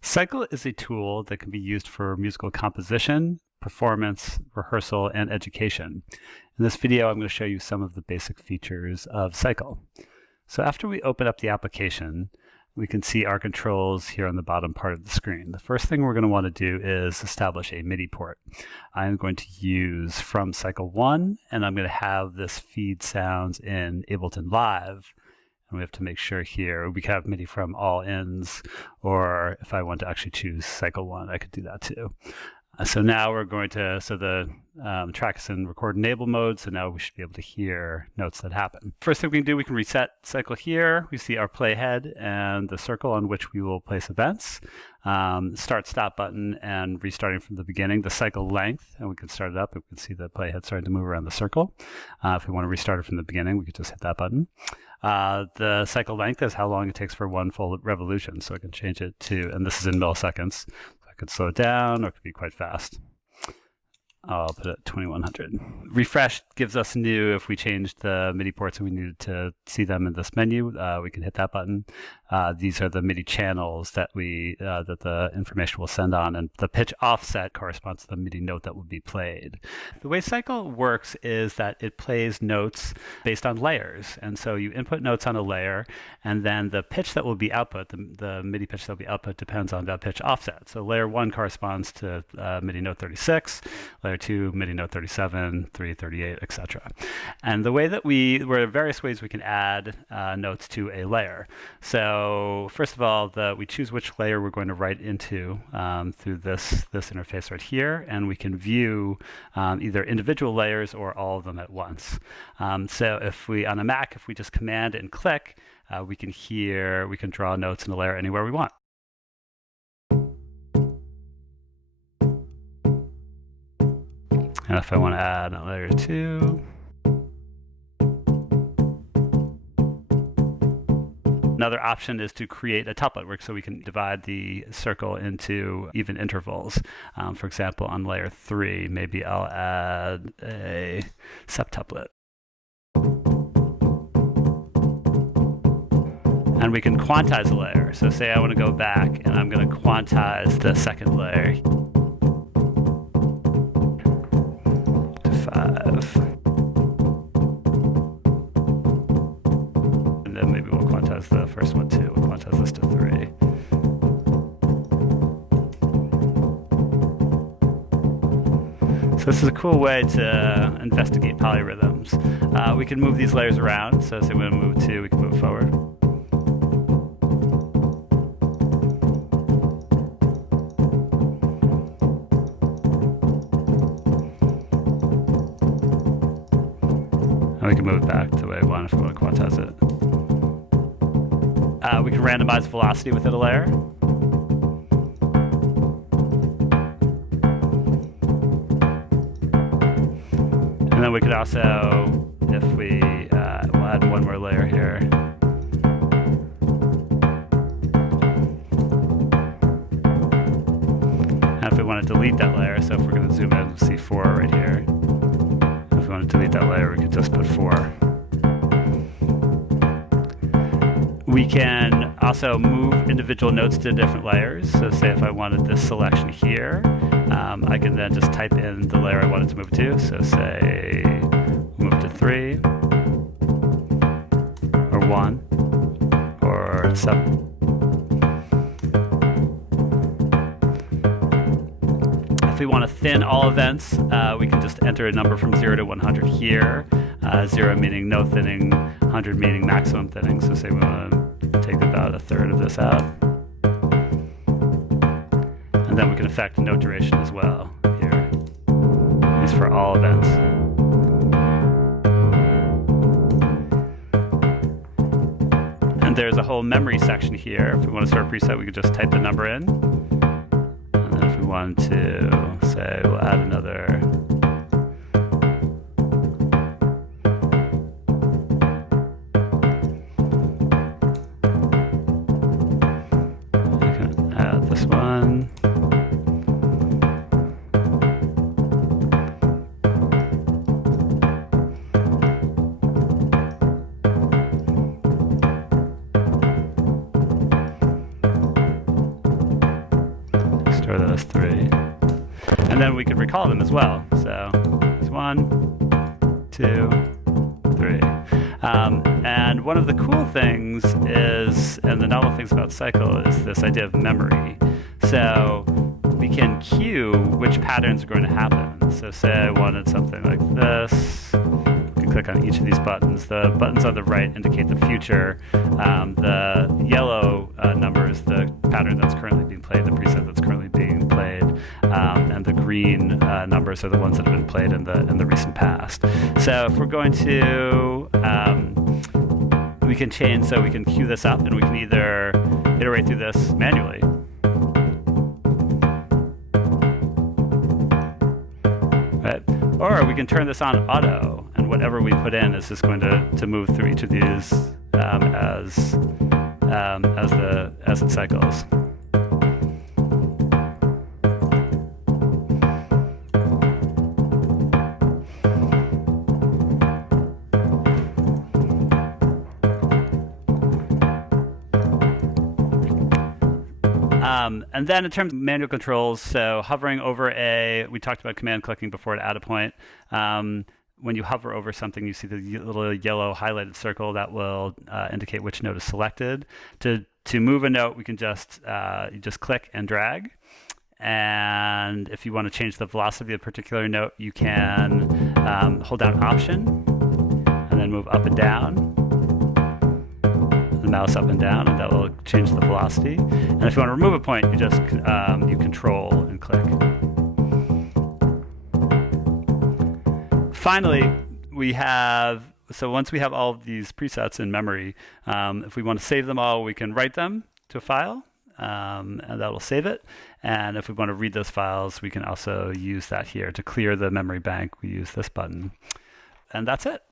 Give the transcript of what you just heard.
Cycle is a tool that can be used for musical composition, performance, rehearsal, and education. In this video, I'm going to show you some of the basic features of Cycle. So after we open up the application, we can see our controls here on the bottom part of the screen. The first thing we're going to want to do is establish a MIDI port. I'm going to use from Cycle 1, and I'm going to have this feed sounds in Ableton Live. And we have to make sure here we can have MIDI from all ends, or if I want to actually choose Cycle 1, I could do that too. So now we're going to, the track is in record enable mode, so now we should be able to hear notes that happen. First thing we can do, we can reset Cycle here. We see our playhead and the circle on which we will place events. Start stop button and restarting from the beginning, the cycle length, and we can start it up. We can see the playhead starting to move around the circle. If we want to restart it from the beginning, we could just hit that button. The cycle length is how long it takes for one full revolution, so I can change it to, and this is in milliseconds. Could slow it down, or it could be quite fast. I'll put it at 2100. Refresh gives us new if we changed the MIDI ports and we needed to see them in this menu. We can hit that button. These are the MIDI channels that that the information will send on, and the pitch offset corresponds to the MIDI note that will be played. The way Cycle works is that it plays notes based on layers, and so you input notes on a layer, and then the pitch that will be output, the MIDI pitch that will be output, depends on that pitch offset. So layer 1 corresponds to MIDI note 36, layer 2 MIDI note 37, 3 38, etc. And the way that there are various ways we can add notes to a layer. So first of all, we choose which layer we're going to write into through this interface right here, and we can view either individual layers or all of them at once. So on a Mac, if we just command and click, we can draw notes in a layer anywhere we want. And if I want to add a layer 2, another option is to create a tuplet, so we can divide the circle into even intervals. For example, on layer 3, maybe I'll add a septuplet. And we can quantize a layer. So say I want to go back, and I'm going to quantize the second layer. 5. And then maybe we'll quantize the first one too. We'll quantize this to 3. So this is a cool way to investigate polyrhythms. We can move these layers around. So say we want to move 2, we can move forward. We can move it back to the way I want if we want to quantize it. We can randomize velocity within a layer. And then we could also, if we'll add one more layer here. And if we want to delete that layer, so if we're going to zoom in, we'll see 4 right here. If we want to delete that layer, we could just put 4. We can also move individual notes to different layers. So say if I wanted this selection here, I can then just type in the layer I wanted to move to. So say move to 3, or 1, or 7. If we want to thin all events, we can just enter a number from 0 to 100 here. 0 meaning no thinning, 100 meaning maximum thinning. So say we want to take about a third of this out. And then we can affect note duration as well here. These for all events. And there's a whole memory section here. If we want to start a preset, we could just type the number in. And then if we want to, say, we'll add another. We can add this one. are those 3. And then we could recall them as well. So it's 1, 2, 3. And one of the cool things is, and the novel things about cycle, is this idea of memory. So we can cue which patterns are going to happen. So say I wanted something like this. You can click on each of these buttons. The buttons on the right indicate the future. The yellow number is the pattern that's currently being played, the preset that's currently being played. And the green numbers are the ones that have been played in the recent past. So if we're going to, we can change, so we can cue this up, and we can either iterate through this manually, right? Or we can turn this on auto, and whatever we put in is just going to move through each of these as it cycles. And then in terms of manual controls, so hovering over we talked about command clicking before to add a point. When you hover over something, you see the little yellow highlighted circle that will indicate which note is selected. To move a note, we can you just click and drag. And if you want to change the velocity of a particular note, you can hold down Option and then move up and down. The mouse up and down, and that will change the velocity. And if you want to remove a point, you just you control and click. Finally, once we have all of these presets in memory, if we want to save them all, we can write them to a file, and that will save it. And if we want to read those files, we can also use that here. To clear the memory bank, we use this button. And that's it.